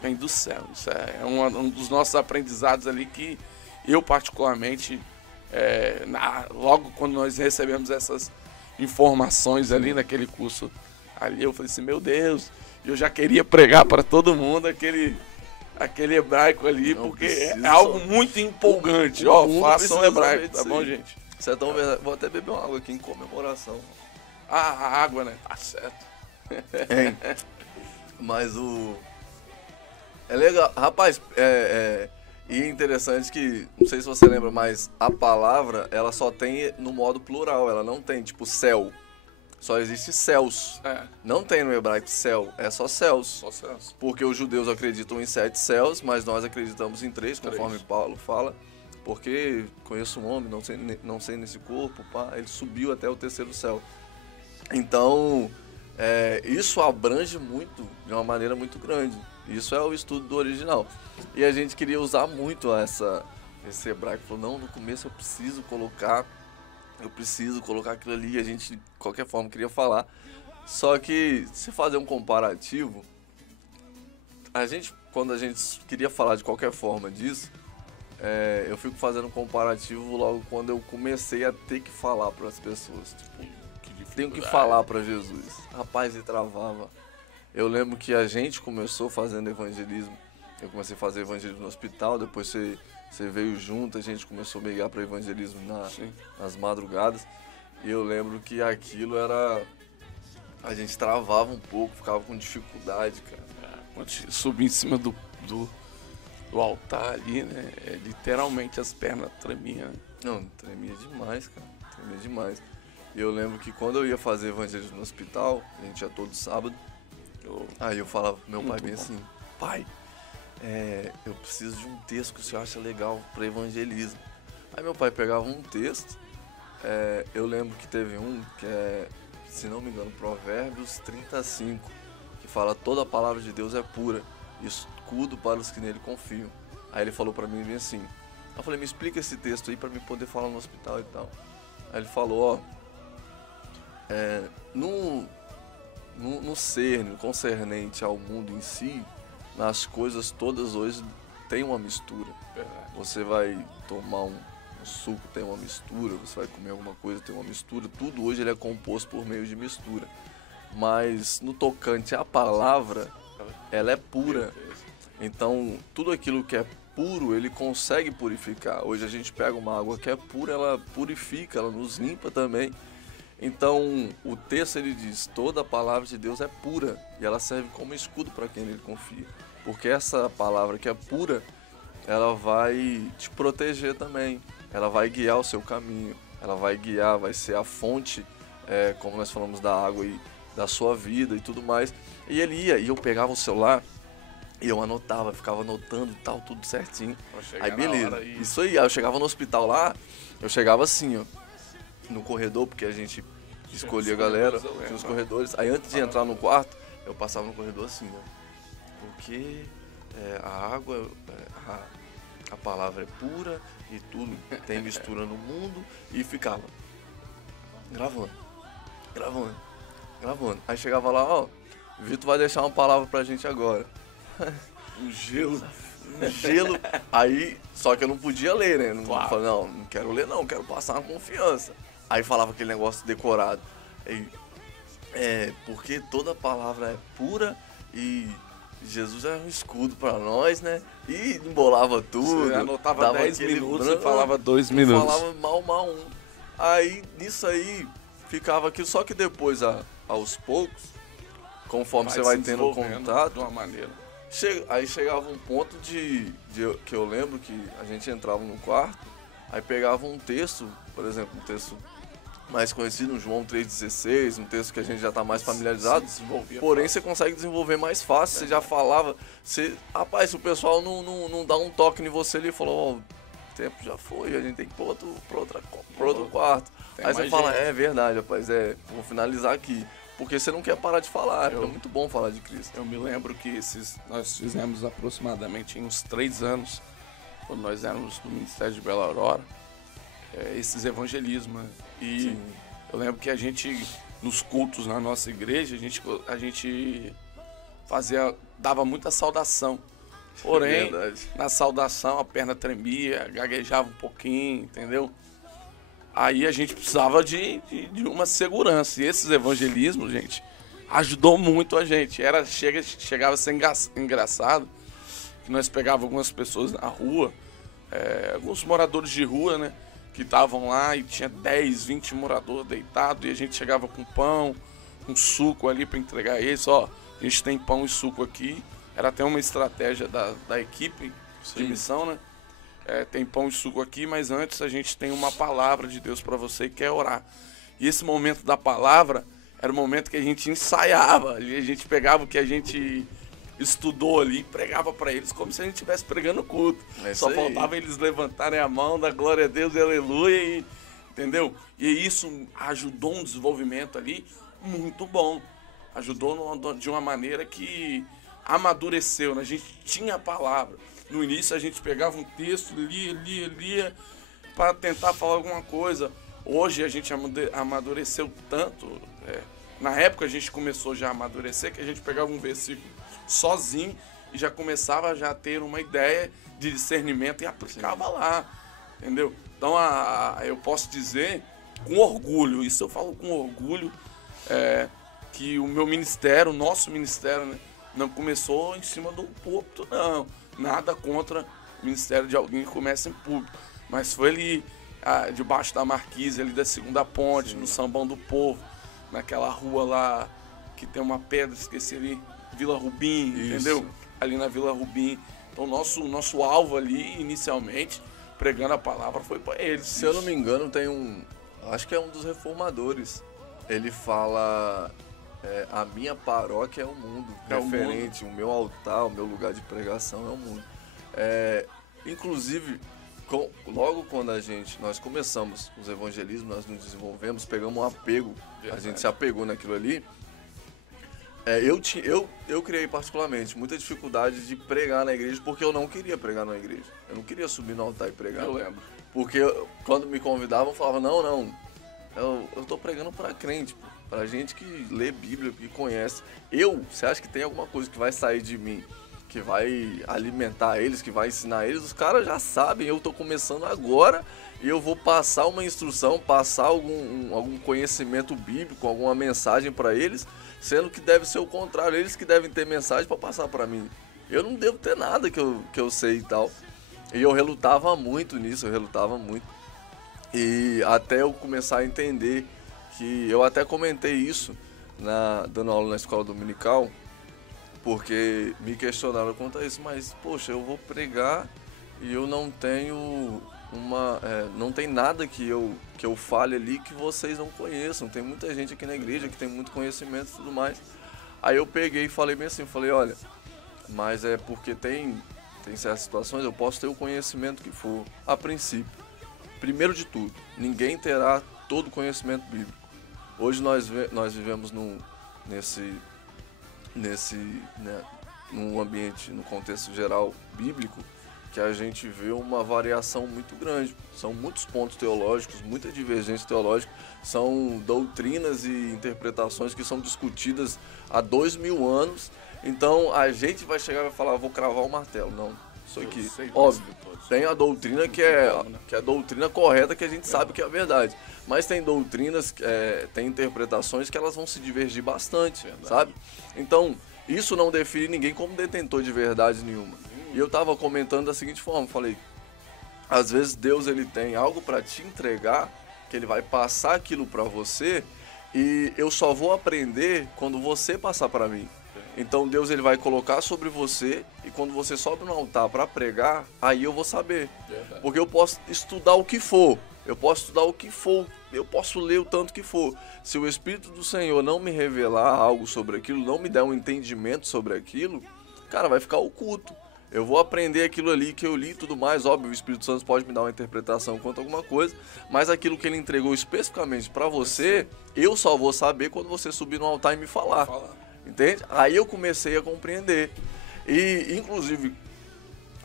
vem do céu. Isso é um dos nossos aprendizados ali que eu particularmente, logo quando nós recebemos essas informações ali naquele curso, ali eu falei assim: meu Deus, eu já queria pregar para todo mundo aquele hebraico ali, não, porque é algo muito empolgante. Façam hebraico, tá bom, gente? Isso é tão verdade. Vou até beber uma água aqui em comemoração. A água, né? Tá certo. Mas é legal. Rapaz, e é interessante que, não sei se você lembra, mas a palavra, ela só tem no modo plural, ela não tem, tipo, céu. Só existe céus. Não tem no hebraico céu, é só céus. Só céus. Porque os judeus acreditam em 7 céus, mas nós acreditamos em 3, conforme Paulo fala. Porque conheço um homem, não sei nesse corpo, ele subiu até o 3º céu. Então, isso abrange muito, de uma maneira muito grande. Isso é o estudo do original. E a gente queria usar muito esse hebraico. Falou: não, no começo eu preciso colocar aquilo ali. A gente, de qualquer forma, queria falar. Só que, se fazer um comparativo, quando a gente queria falar de qualquer forma disso, eu fico fazendo um comparativo logo quando eu comecei a ter que falar para as pessoas. Tipo, tenho que falar para Jesus. Rapaz, ele travava. Eu lembro que a gente começou fazendo evangelismo. Eu comecei a fazer evangelismo no hospital, depois você veio junto, a gente começou a migrar para evangelismo nas madrugadas. E eu lembro que aquilo era... A gente travava um pouco, ficava com dificuldade, cara. Quando subia em cima do altar ali, né? Literalmente as pernas tremiam. Não, tremia demais, cara. Tremia demais. E eu lembro que quando eu ia fazer evangelismo no hospital, a gente ia todo sábado, aí eu falava pro meu pai bem assim: pai, eu preciso de um texto que o senhor acha legal para evangelismo. Aí meu pai pegava um texto, eu lembro que teve um que é, se não me engano, Provérbios 35, que fala: toda a palavra de Deus é pura, escudo para os que nele confiam. Aí ele falou para mim bem assim, eu falei: me explica esse texto aí para mim poder falar no hospital e tal. Aí ele falou: no cerne, concernente ao mundo em si, nas coisas todas hoje tem uma mistura. Você vai tomar um suco, tem uma mistura, você vai comer alguma coisa, tem uma mistura. Tudo hoje ele é composto por meio de mistura. Mas no tocante à palavra, ela é pura. Então, tudo aquilo que é puro, ele consegue purificar. Hoje a gente pega uma água que é pura, ela purifica, ela nos limpa também. Então, o texto ele diz: toda a palavra de Deus é pura, e ela serve como escudo para quem nele confia. Porque essa palavra que é pura, ela vai te proteger também, ela vai guiar o seu caminho, ela vai guiar, vai ser a fonte, como nós falamos, da água e da sua vida e tudo mais. E ele ia, e eu pegava o celular e eu anotava, ficava anotando e tal, tudo certinho. Aí beleza, isso aí, aí eu chegava no hospital lá, eu chegava assim, ó, no corredor, porque a gente escolhia a galera, tinha os corredores. Aí antes de entrar no quarto, eu passava no corredor assim, ó, porque a água, a palavra é pura e tudo tem mistura no mundo, e ficava gravando. Aí chegava lá: ó, Vitor vai deixar uma palavra pra gente agora. Um gelo. Aí, só que eu não podia ler, né? Não, claro. Falei: não quero ler não, quero passar uma confiança. Aí falava aquele negócio decorado. Aí, porque toda palavra é pura e Jesus é um escudo pra nós, né? E embolava tudo. Você anotava 10 minutos e falava 2 minutos. minutos. Falava mal um. Aí, nisso aí, ficava aquilo. Só que depois, aos poucos, conforme você vai tendo contato, de uma maneira. Aí chegava um ponto que eu lembro que a gente entrava no quarto, Aí pegava um texto, por exemplo, um texto mais conhecido, um João 3,16, um texto que a gente já está mais familiarizado, porém você consegue desenvolver mais fácil, você já falava, rapaz, se o pessoal não dá um toque em você, ele falou, o tempo já foi, a gente tem que ir para outro quarto. Aí você fala, é verdade, rapaz, vou finalizar aqui. Porque você não quer parar de falar, é muito bom falar de Cristo. Eu me lembro que nós fizemos aproximadamente uns 3 anos, quando nós éramos no Ministério de Bela Aurora, esses evangelismos. E sim, eu lembro que a gente, nos cultos na nossa igreja, a gente dava muita saudação. Porém, na saudação a perna tremia, gaguejava um pouquinho, entendeu? Aí a gente precisava de uma segurança. E esses evangelismos, gente, ajudou muito a gente. Chegava a ser engraçado que nós pegávamos algumas pessoas na rua, alguns moradores de rua, né? Que estavam lá e tinha 10, 20 moradores deitados. E a gente chegava com pão, com suco ali para entregar eles. Ó, a gente tem pão e suco aqui. Era até uma estratégia da equipe de missão, né? Tem pão e suco aqui, mas antes a gente tem uma palavra de Deus para você que é orar. E esse momento da palavra era o momento que a gente ensaiava, a gente pegava o que a gente estudou ali e pregava para eles como se a gente estivesse pregando o culto. Só faltava eles levantarem a mão, dar glória a Deus e aleluia, entendeu? E isso ajudou um desenvolvimento ali muito bom. Ajudou de uma maneira que amadureceu, né? A gente tinha a palavra. No início a gente pegava um texto, lia para tentar falar alguma coisa. Hoje a gente amadureceu tanto. Na época a gente começou já a amadurecer que a gente pegava um versículo sozinho e já começava a ter uma ideia de discernimento e aplicava lá, entendeu? Então eu posso dizer com orgulho, isso eu falo com orgulho, que o meu ministério, o nosso ministério, né, não começou em cima do púlpito, não. Nada contra o ministério de alguém que começa em público. Mas foi ali, debaixo da marquise, ali da Segunda Ponte, no Sambão do Povo, naquela rua lá que tem uma pedra, esqueci ali, Vila Rubim, entendeu? Ali na Vila Rubim. Então nosso alvo ali, inicialmente, pregando a palavra, foi para eles. Se eu não me engano, tem acho que é um dos reformadores. Ele fala... a minha paróquia é o mundo, referente, o meu altar, o meu lugar de pregação é o mundo. Inclusive, logo quando nós começamos os evangelismos, nós nos desenvolvemos, pegamos um apego, a gente se apegou naquilo ali. Eu criei particularmente muita dificuldade de pregar na igreja, porque eu não queria pregar na igreja. Eu não queria subir no altar e pregar. Eu lembro. Porque quando me convidavam, eu falava, não, eu tô pregando pra crente, pô. Pra gente que lê Bíblia, que conhece. Você acha que tem alguma coisa que vai sair de mim, que vai alimentar eles, que vai ensinar eles? Os caras já sabem, eu tô começando agora e eu vou passar uma instrução, passar algum conhecimento bíblico, alguma mensagem pra eles, sendo que deve ser o contrário, eles que devem ter mensagem pra passar pra mim. Eu não devo ter nada que eu sei e tal. E eu relutava muito nisso, E até eu começar a entender que eu até comentei isso dando aula na escola dominical, porque me questionaram quanto a isso, mas poxa, eu vou pregar e eu não tenho não tem nada que eu fale ali que vocês não conheçam. Tem muita gente aqui na igreja que tem muito conhecimento e tudo mais. Aí eu peguei e falei bem assim, olha, mas é porque tem certas situações, eu posso ter o conhecimento que for, a princípio. Primeiro de tudo, ninguém terá todo o conhecimento bíblico. Hoje nós vivemos num ambiente, no contexto geral bíblico, que a gente vê uma variação muito grande. São muitos pontos teológicos, muita divergência teológica, são doutrinas e interpretações que são discutidas há 2000 anos. Então a gente vai chegar e vai falar, vou cravar o martelo. Não, isso aqui, óbvio, tem a doutrina que é a doutrina correta, que a gente sabe que é a verdade. Mas tem doutrinas, tem interpretações que elas vão se divergir bastante, sabe? Então, isso não define ninguém como detentor de verdade nenhuma. E eu estava comentando da seguinte forma, falei, às vezes Deus ele tem algo para te entregar, que ele vai passar aquilo para você, e eu só vou aprender quando você passar para mim. Então Deus ele vai colocar sobre você e quando você sobe no altar para pregar, aí eu vou saber. Verdade. Porque eu posso estudar o que for, eu posso estudar o que for, eu posso ler o tanto que for. Se o Espírito do Senhor não me revelar algo sobre aquilo, não me der um entendimento sobre aquilo, cara, vai ficar oculto. Eu vou aprender aquilo ali que eu li e tudo mais. Óbvio, o Espírito Santo pode me dar uma interpretação quanto a alguma coisa, mas aquilo que ele entregou especificamente para você, eu só vou saber quando você subir no altar e me falar. Entende? Aí eu comecei a compreender. E, inclusive,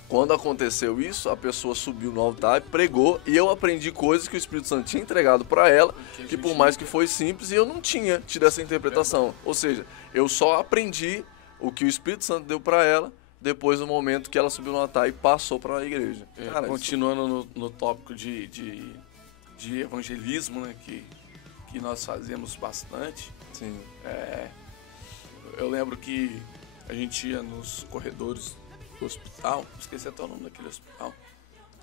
quando aconteceu isso, a pessoa subiu no altar, pregou, e eu aprendi coisas que o Espírito Santo tinha entregado para ela, que por mais que foi simples, eu não tinha tido essa interpretação. Ou seja, eu só aprendi o que o Espírito Santo deu para ela, depois do momento que ela subiu no altar e passou para a igreja. Cara, continuando no tópico de evangelismo, né, que nós fazemos bastante. Sim. Eu lembro que a gente ia nos corredores do hospital, esqueci até o nome daquele hospital,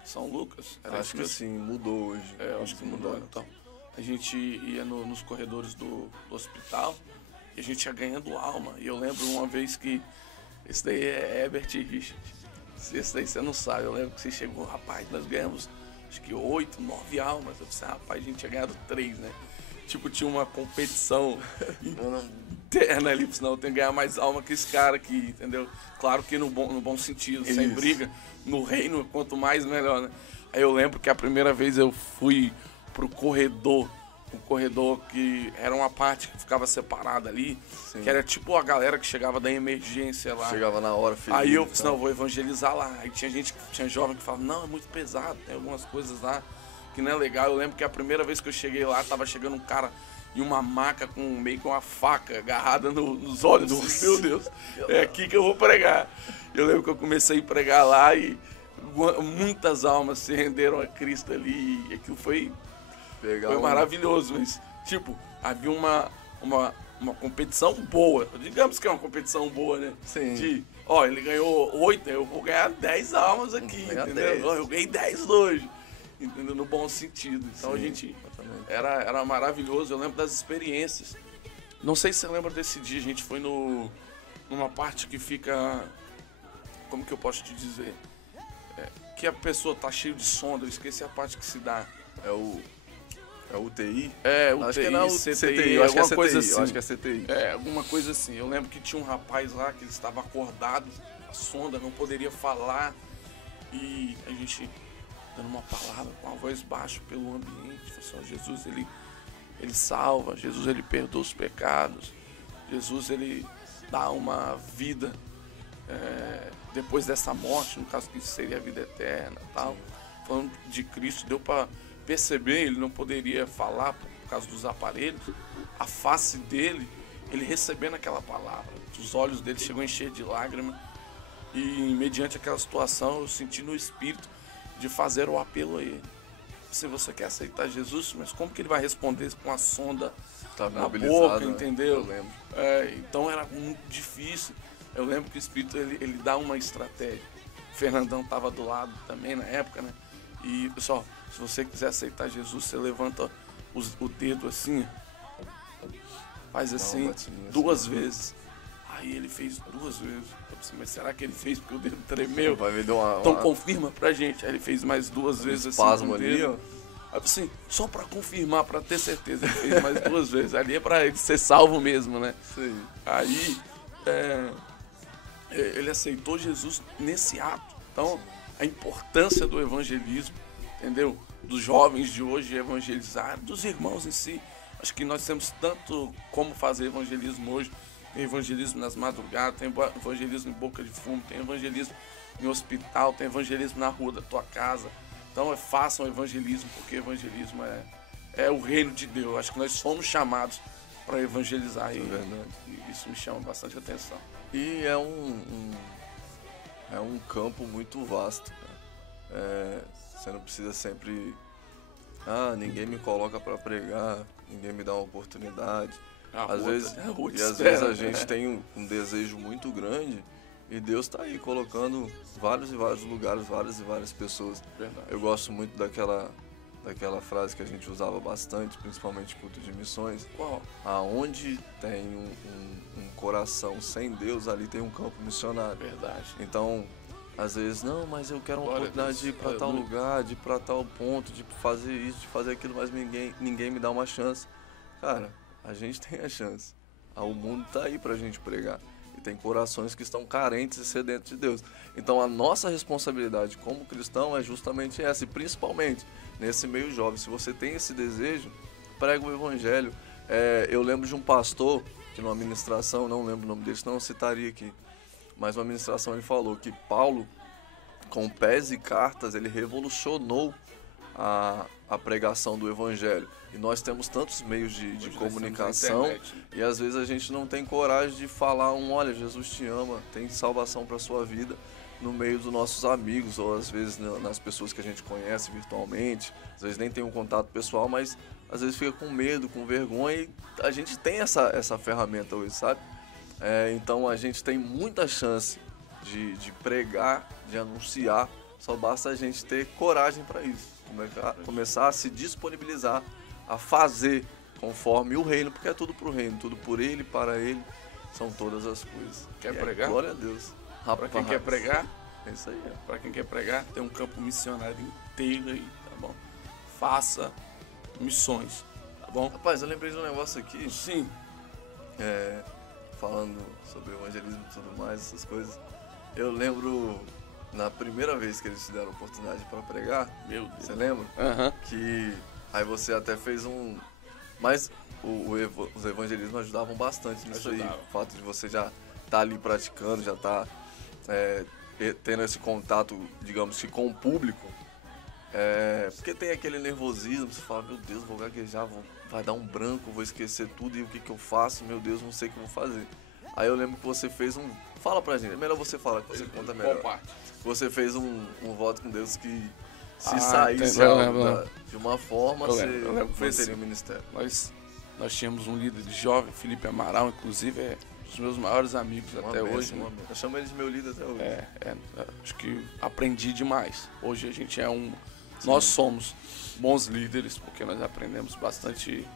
São Lucas. Acho que sim, mudou hoje. Acho que mudou. Então, a gente ia nos corredores do hospital e a gente ia ganhando alma. E eu lembro uma vez que esse daí é Herbert Richard. Esse daí você não sabe. Eu lembro que você chegou, rapaz, nós ganhamos acho que 8, 9 almas. Eu pensei, rapaz, a gente tinha ganhado 3, né? Tipo, tinha uma competição interna ali, senão eu tenho que ganhar mais alma que esse cara aqui, entendeu? Claro que no bom sentido, sem briga. No reino, quanto mais, melhor, né? Aí eu lembro que a primeira vez eu fui pro corredor, um corredor que era uma parte que ficava separada ali, sim, que era tipo a galera que chegava da emergência lá. Chegava na hora, filho. Aí eu disse, não, eu vou evangelizar lá. Aí tinha jovem que falava, não, é muito pesado, tem algumas coisas lá que não é legal. Eu lembro que a primeira vez que eu cheguei lá, tava chegando um cara em uma maca com meio com uma faca agarrada nos olhos. Meu Deus, é aqui que eu vou pregar. Eu lembro que eu comecei a pregar lá e muitas almas se renderam a Cristo ali. E aquilo foi maravilhoso. Mas, tipo, havia uma competição boa. Digamos que é uma competição boa, né? Sim. Ele ganhou 8, eu vou ganhar 10 almas aqui, entendeu? Eu ganhei 10 hoje. Entendeu? No bom sentido. Então, sim, a gente era maravilhoso. Eu lembro das experiências. Não sei se você lembra desse dia. A gente foi numa parte que fica... Como que eu posso te dizer? Que a pessoa tá cheia de sonda. Eu esqueci a parte que se dá. É o UTI? UTI, acho que não, CTI, acho que é alguma coisa CTI, assim. Acho que é CTI. Alguma coisa assim. Eu lembro que tinha um rapaz lá que ele estava acordado, a sonda, não poderia falar. E a gente... dando uma palavra com a voz baixa pelo ambiente, assim, Jesus ele salva, Jesus ele perdoa os pecados, Jesus ele dá uma vida depois dessa morte, no caso que seria a vida eterna, tal. Falando de Cristo, deu para perceber, ele não poderia falar por causa dos aparelhos, a face dele, ele recebendo aquela palavra, os olhos dele chegou a encher de lágrimas e mediante aquela situação eu senti no espírito de fazer o apelo a ele. Se você quer aceitar Jesus, mas como que ele vai responder com a sonda na boca, entendeu? Eu lembro. Então era muito difícil. Eu lembro que o Espírito ele dá uma estratégia. O Fernandão estava do lado também na época, né? E pessoal, se você quiser aceitar Jesus, você levanta o dedo assim, faz assim, duas vezes. Aí ele fez 2 vezes. Eu pensei, mas será que ele fez porque o dedo tremeu? Então confirma pra gente. Aí ele fez mais 2 vezes assim. Espasmo ali, ó. Aí assim, só pra confirmar, pra ter certeza, ele fez mais 2 vezes. Ali é pra ele ser salvo mesmo, né? Sim. Aí ele aceitou Jesus nesse ato. Então, a importância do evangelismo, entendeu? Dos jovens de hoje evangelizar, dos irmãos em si. Acho que nós temos tanto como fazer evangelismo hoje. Tem evangelismo nas madrugadas, tem evangelismo em boca de fumo, tem evangelismo em hospital, tem evangelismo na rua da tua casa. Então façam evangelismo, porque evangelismo é o reino de Deus. Acho que nós fomos chamados para evangelizar. É verdade. E isso me chama bastante atenção. E é um campo muito vasto, cara. Você não precisa sempre... ninguém me coloca para pregar, ninguém me dá uma oportunidade. Às vezes a gente tem um desejo muito grande e Deus está aí colocando vários e vários lugares, várias e várias pessoas. Verdade. Eu gosto muito daquela daquela frase que a gente usava bastante, principalmente em culto de missões. Qual? Aonde tem um coração sem Deus, ali tem um campo missionário. Verdade. Então, às vezes, não, mas eu quero uma Glória a oportunidade de ir para tal lugar, de ir para tal ponto, de fazer isso, de fazer aquilo, mas ninguém me dá uma chance. Cara, a gente tem a chance. O mundo tá aí pra gente pregar. E tem corações que estão carentes e sedentos de Deus. Então a nossa responsabilidade como cristão é justamente essa. E principalmente nesse meio jovem, se você tem esse desejo, prega o evangelho. Eu lembro de um pastor que numa ministração, não lembro o nome dele, senão eu citaria aqui, mas numa ministração ele falou que Paulo, com pés e cartas, ele revolucionou a pregação do evangelho. E nós temos tantos meios de comunicação e às vezes a gente não tem coragem de falar olha, Jesus te ama, tem salvação para sua vida no meio dos nossos amigos, ou às vezes nas pessoas que a gente conhece virtualmente. Às vezes nem tem um contato pessoal, mas às vezes fica com medo, com vergonha, e a gente tem essa ferramenta hoje, sabe? Então a gente tem muita chance de pregar, de anunciar, só basta a gente ter coragem para isso, começar a se disponibilizar a fazer conforme o reino, porque é tudo pro reino, tudo por ele, para ele, são todas as coisas. Quer pregar? Glória a Deus. Para quem quer pregar, é isso aí. Para quem quer pregar, tem um campo missionário inteiro aí, tá bom? Faça missões, tá bom? Rapaz, eu lembrei de um negócio aqui. Sim. Falando sobre evangelismo e tudo mais, essas coisas. Eu lembro na primeira vez que eles te deram oportunidade para pregar. Meu Deus. Você lembra? Que aí você até fez mas os evangelismos ajudavam bastante nisso aí. O fato de você já estar ali praticando, já estar tendo esse contato, digamos que com o público. Porque tem aquele nervosismo, você fala, meu Deus, vou gaguejar, vai dar um branco, vou esquecer tudo, e o que eu faço? Meu Deus, não sei o que eu vou fazer. Aí eu lembro que você fez fala pra gente, é melhor você falar, que você conta melhor. Você fez um voto com Deus que se saísse de uma forma, você manteria o ministério. Nós tínhamos um líder de jovem, Felipe Amaral, inclusive é um dos meus maiores amigos até hoje. Né? Eu chamo ele de meu líder até hoje. Acho que aprendi demais. Hoje a gente nós somos bons líderes, porque nós aprendemos bastante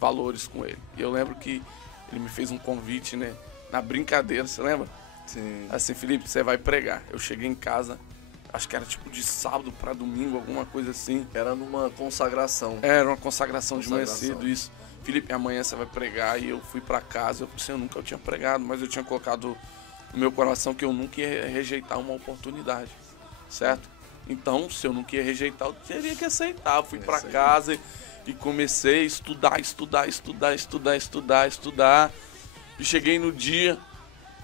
valores com ele. E eu lembro que ele me fez um convite, né, na brincadeira, você lembra? Sim. Assim, Felipe, você vai pregar. Eu cheguei em casa, acho que era tipo de sábado para domingo, alguma coisa assim. Era numa consagração. Era uma consagração de manhã cedo, isso. Felipe, amanhã você vai pregar. E eu fui para casa, eu nunca tinha pregado, mas eu tinha colocado no meu coração que eu nunca ia rejeitar uma oportunidade, certo? Então, se eu nunca ia rejeitar, eu teria que aceitar. Eu fui para casa e comecei a estudar. E cheguei no dia,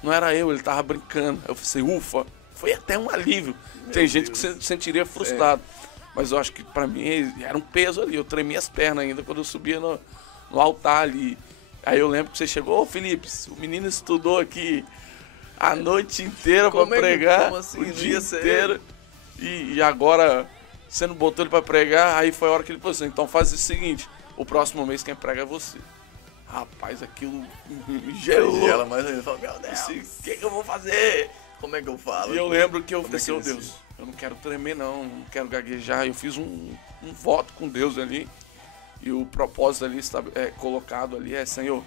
não era ele tava brincando. Eu falei, ufa, foi até um alívio. Tem gente que se sentiria frustrado. Mas eu acho que pra mim era um peso ali. Eu tremia as pernas ainda quando eu subia no altar ali. Aí eu lembro que você chegou, Felipe, o menino estudou aqui a noite inteira pra pregar, assim, o dia inteiro. E agora você não botou ele pra pregar. Aí foi a hora que ele falou assim, então faz o seguinte, o próximo mês quem prega é você. Rapaz, aquilo me gelou. Gela mais ainda. Fala, meu Deus, o que eu vou fazer? Como é que eu falo? E eu lembro que eu falei assim, Deus, eu não quero tremer não quero gaguejar. Eu fiz um voto com Deus ali. E o propósito ali colocado ali Senhor,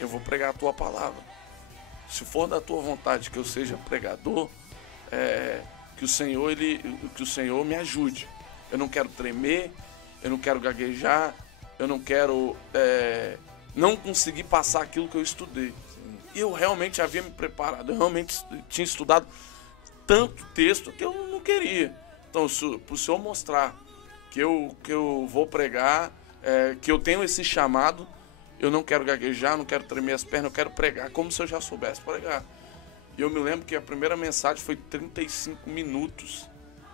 eu vou pregar a tua palavra. Se for da tua vontade que eu seja pregador, que o Senhor me ajude. Eu não quero tremer, eu não quero gaguejar, eu não quero não conseguir passar aquilo que eu estudei. E eu realmente havia me preparado, eu realmente tinha estudado tanto texto que eu não queria. Então, para o Senhor mostrar que eu vou pregar, que eu tenho esse chamado, eu não quero gaguejar, não quero tremer as pernas, eu quero pregar como se eu já soubesse pregar. E eu me lembro que a primeira mensagem foi 35 minutos.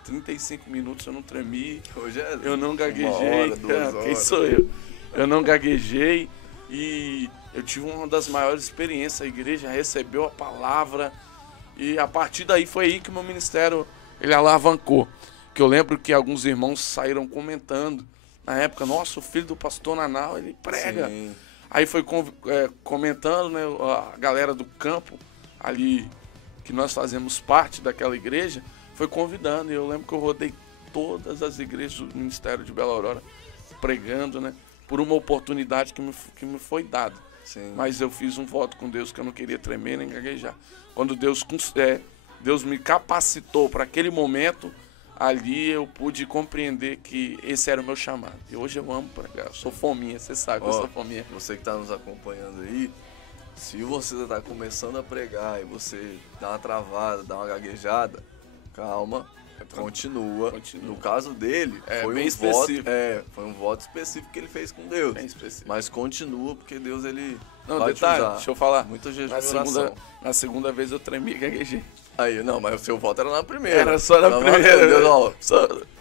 35 minutos eu não tremi, hoje eu não gaguejei. 1 hora, 2 horas. Quem sou eu? Eu não gaguejei e eu tive uma das maiores experiências. A igreja recebeu a palavra e a partir daí foi aí que o meu ministério ele alavancou. Que eu lembro que alguns irmãos saíram comentando na época, nossa, o filho do pastor Nanau, ele prega. Sim. Aí foi comentando, né, a galera do campo ali, que nós fazemos parte daquela igreja, foi convidando. E eu lembro que eu rodei todas as igrejas do Ministério de Bela Aurora, pregando, né? Por uma oportunidade que me foi dada. Sim. Mas eu fiz um voto com Deus que eu não queria tremer nem gaguejar. Quando Deus me capacitou para aquele momento, ali eu pude compreender que esse era o meu chamado. E hoje eu amo pregar. Eu sou fominha, você sabe que eu sou fominha. Você que está nos acompanhando aí, se você está começando a pregar e você dá uma travada, dá uma gaguejada, calma, continua. No caso dele, foi um voto específico que ele fez com Deus. Bem específico. Mas continua, porque Deus vai detalhe, te usar. deixa eu falar. Muita gente de oração. Na segunda vez eu tremi e gaguejei. Aí, não, mas o seu voto era na primeira. Era só na primeira. Deus, ó,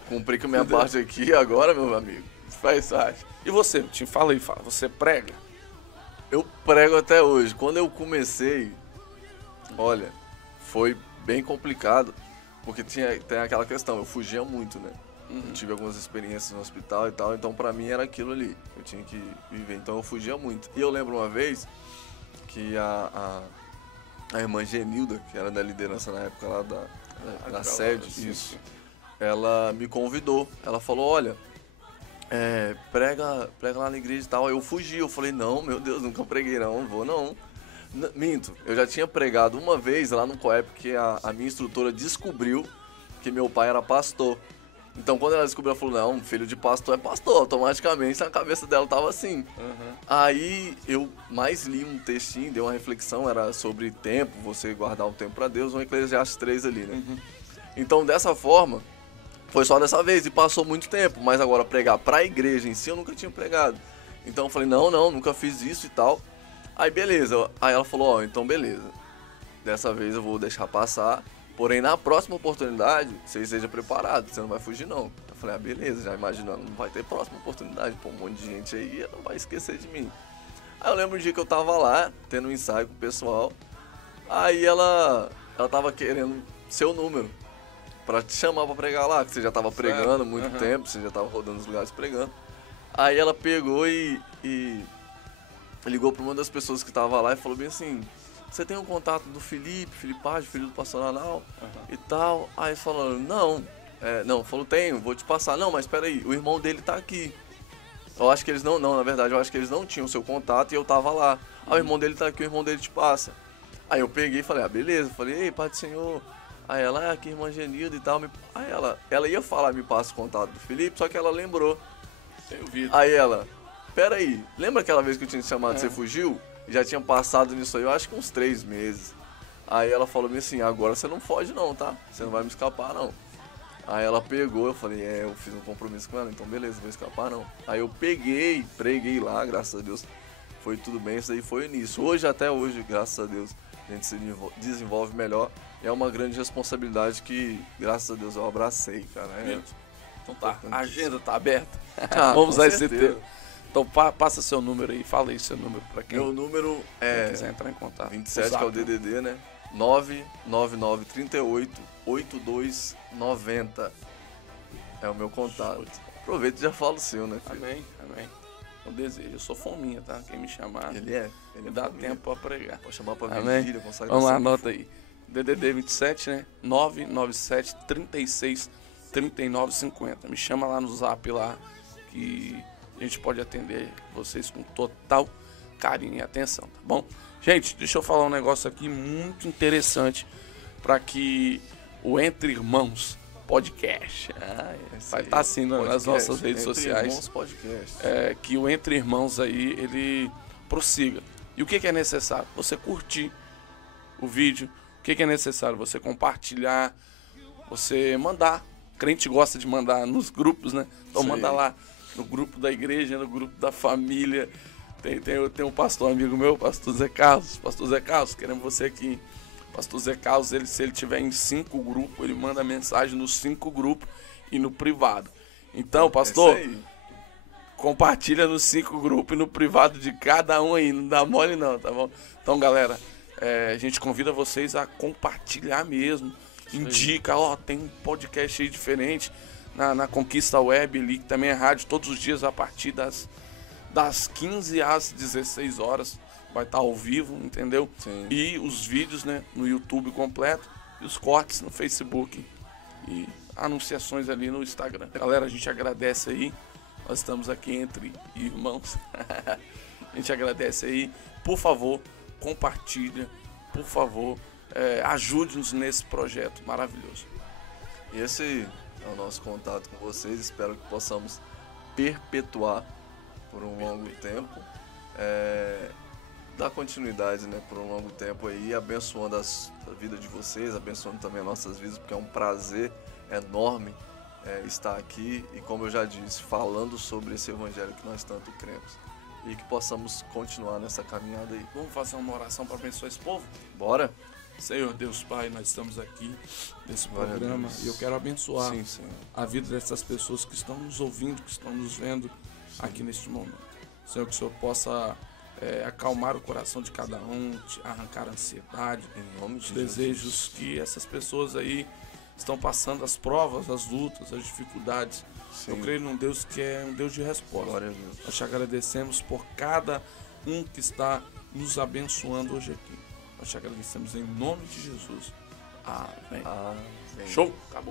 cumpri com a minha parte aqui agora, meu amigo. Faz parte. E você, Tim, fala aí, você prega? Eu prego até hoje. Quando eu comecei, olha, foi bem complicado, porque tem aquela questão, eu fugia muito, né? Eu tive algumas experiências no hospital e tal, então pra mim era aquilo ali, eu tinha que viver, então eu fugia muito. E eu lembro uma vez que a irmã Genilda, que era da liderança na época lá da sede, isso, ela me convidou, ela falou, olha, prega lá na igreja e tal. Aí eu fugi, eu falei, não, meu Deus, nunca preguei não vou não. Minto, eu já tinha pregado uma vez lá no COEP, que a minha instrutora descobriu que meu pai era pastor. Então quando ela descobriu, ela falou, não, filho de pastor é pastor, automaticamente na cabeça dela tava assim. Uhum. Aí eu mais li um textinho, dei uma reflexão, era sobre tempo, você guardar um tempo para Deus, um Eclesiastes 3 ali, né? Uhum. Então dessa forma, foi só dessa vez e passou muito tempo, mas agora pregar pra igreja em si eu nunca tinha pregado. Então eu falei, não, nunca fiz isso e tal. Aí beleza, aí ela falou, ó, então beleza, dessa vez eu vou deixar passar, porém na próxima oportunidade você esteja preparado, você não vai fugir não. Eu falei, beleza, já imaginando, não vai ter próxima oportunidade, pô, um monte de gente aí não vai esquecer de mim. Aí eu lembro um dia que eu tava lá, tendo um ensaio com o pessoal, aí ela tava querendo seu número, pra te chamar pra pregar lá, que você já tava pregando há muito tempo, você já tava rodando os lugares pregando. Aí ela pegou e ligou pra uma das pessoas que tava lá e falou bem assim, você tem um contato do Felipe Page, filho do pastor Anal e tal? Aí falou, falou, tenho, vou te passar. Não, mas peraí, o irmão dele tá aqui. Eu acho que eles na verdade, eu acho que eles não tinham seu contato e eu tava lá. Aí o irmão dele tá aqui, o irmão dele te passa. Aí eu peguei e falei, beleza, falei, ei, Pai do Senhor. Aí ela, aqui, irmã Genilda e tal. Aí ela ia falar, me passa o contato do Felipe, só que ela lembrou. Aí ela, peraí, lembra aquela vez que eu tinha te chamado, você fugiu? Já tinha passado nisso aí, eu acho que uns 3 meses. Aí ela falou assim, agora você não foge não, tá? Você não vai me escapar não. Aí ela pegou, eu falei, eu fiz um compromisso com ela, então beleza, não vou escapar não. Aí eu preguei lá, graças a Deus, foi tudo bem, isso aí foi o início. Hoje, até hoje, graças a Deus, a gente se desenvolve melhor. É uma grande responsabilidade que, graças a Deus, eu abracei, cara. Então tá, a agenda tá aberta. Vamos usar esse tempo. Então passa seu número aí, fala aí seu número pra quem meu número quiser entrar em contato. 27, que é o DDD, né? 99938-8290 é o meu contato. Aproveita e já fala o seu, né, filho? Amém. Eu desejo, eu sou fominha, tá? Quem me chamar, ele dá fominha. tempo pra pregar. Pode chamar pra Amém? vigília, consegue. Vamos lá, anota aí. DDD 27, né? 997 36 3950. Me chama lá no zap lá, que a gente pode atender vocês com total carinho e atenção, tá bom? Gente, deixa eu falar um negócio aqui muito interessante para que o Entre Irmãos Podcast vai estar assim nas nossas redes sociais. Irmãos Podcast. Que o Entre Irmãos aí, ele prossiga. E o que é necessário? Você curtir o vídeo. O que é necessário? Você compartilhar, você mandar. Crente gosta de mandar nos grupos, né? Então manda lá no grupo da igreja, no grupo da família. Tem um pastor amigo meu, pastor Zé Carlos. Pastor Zé Carlos, queremos você aqui. Pastor Zé Carlos, se ele tiver em 5 grupos, ele manda mensagem nos 5 grupos e no privado. Então, pastor, compartilha nos 5 grupos e no privado de cada um aí. Não dá mole não, tá bom? Então, galera, a gente convida vocês a compartilhar mesmo. Indica, tem um podcast aí diferente na Conquista Web ali, que também é rádio todos os dias a partir das 15 às 16 horas. Vai estar ao vivo, entendeu? Sim. E os vídeos, né, no YouTube completo e os cortes no Facebook. E anunciações ali no Instagram. Galera, a gente agradece aí. Nós estamos aqui entre irmãos. A gente agradece aí. Por favor, compartilha. Por favor, ajude-nos nesse projeto maravilhoso. E esse é o nosso contato com vocês. Espero que possamos perpetuar por um longo tempo. Dar continuidade, né, por um longo tempo aí, abençoando a vida de vocês, abençoando também as nossas vidas, porque é um prazer enorme estar aqui e, como eu já disse, falando sobre esse evangelho que nós tanto cremos. E que possamos continuar nessa caminhada aí. Vamos fazer uma oração para abençoar esse povo? Bora? Senhor Deus Pai, nós estamos aqui nesse programa e eu quero abençoar a vida dessas pessoas que estão nos ouvindo, que estão nos vendo aqui neste momento. Senhor, que o Senhor possa acalmar o coração de cada um, arrancar a ansiedade, em nome de desejos Jesus. Que essas pessoas aí estão passando as provas, as lutas, as dificuldades. Sim. Eu creio num Deus que é um Deus de resposta. Glória a Deus. Nós te agradecemos por cada um que está nos abençoando hoje aqui. Nós te agradecemos em nome de Jesus. Amém. Amém. Show? Acabou.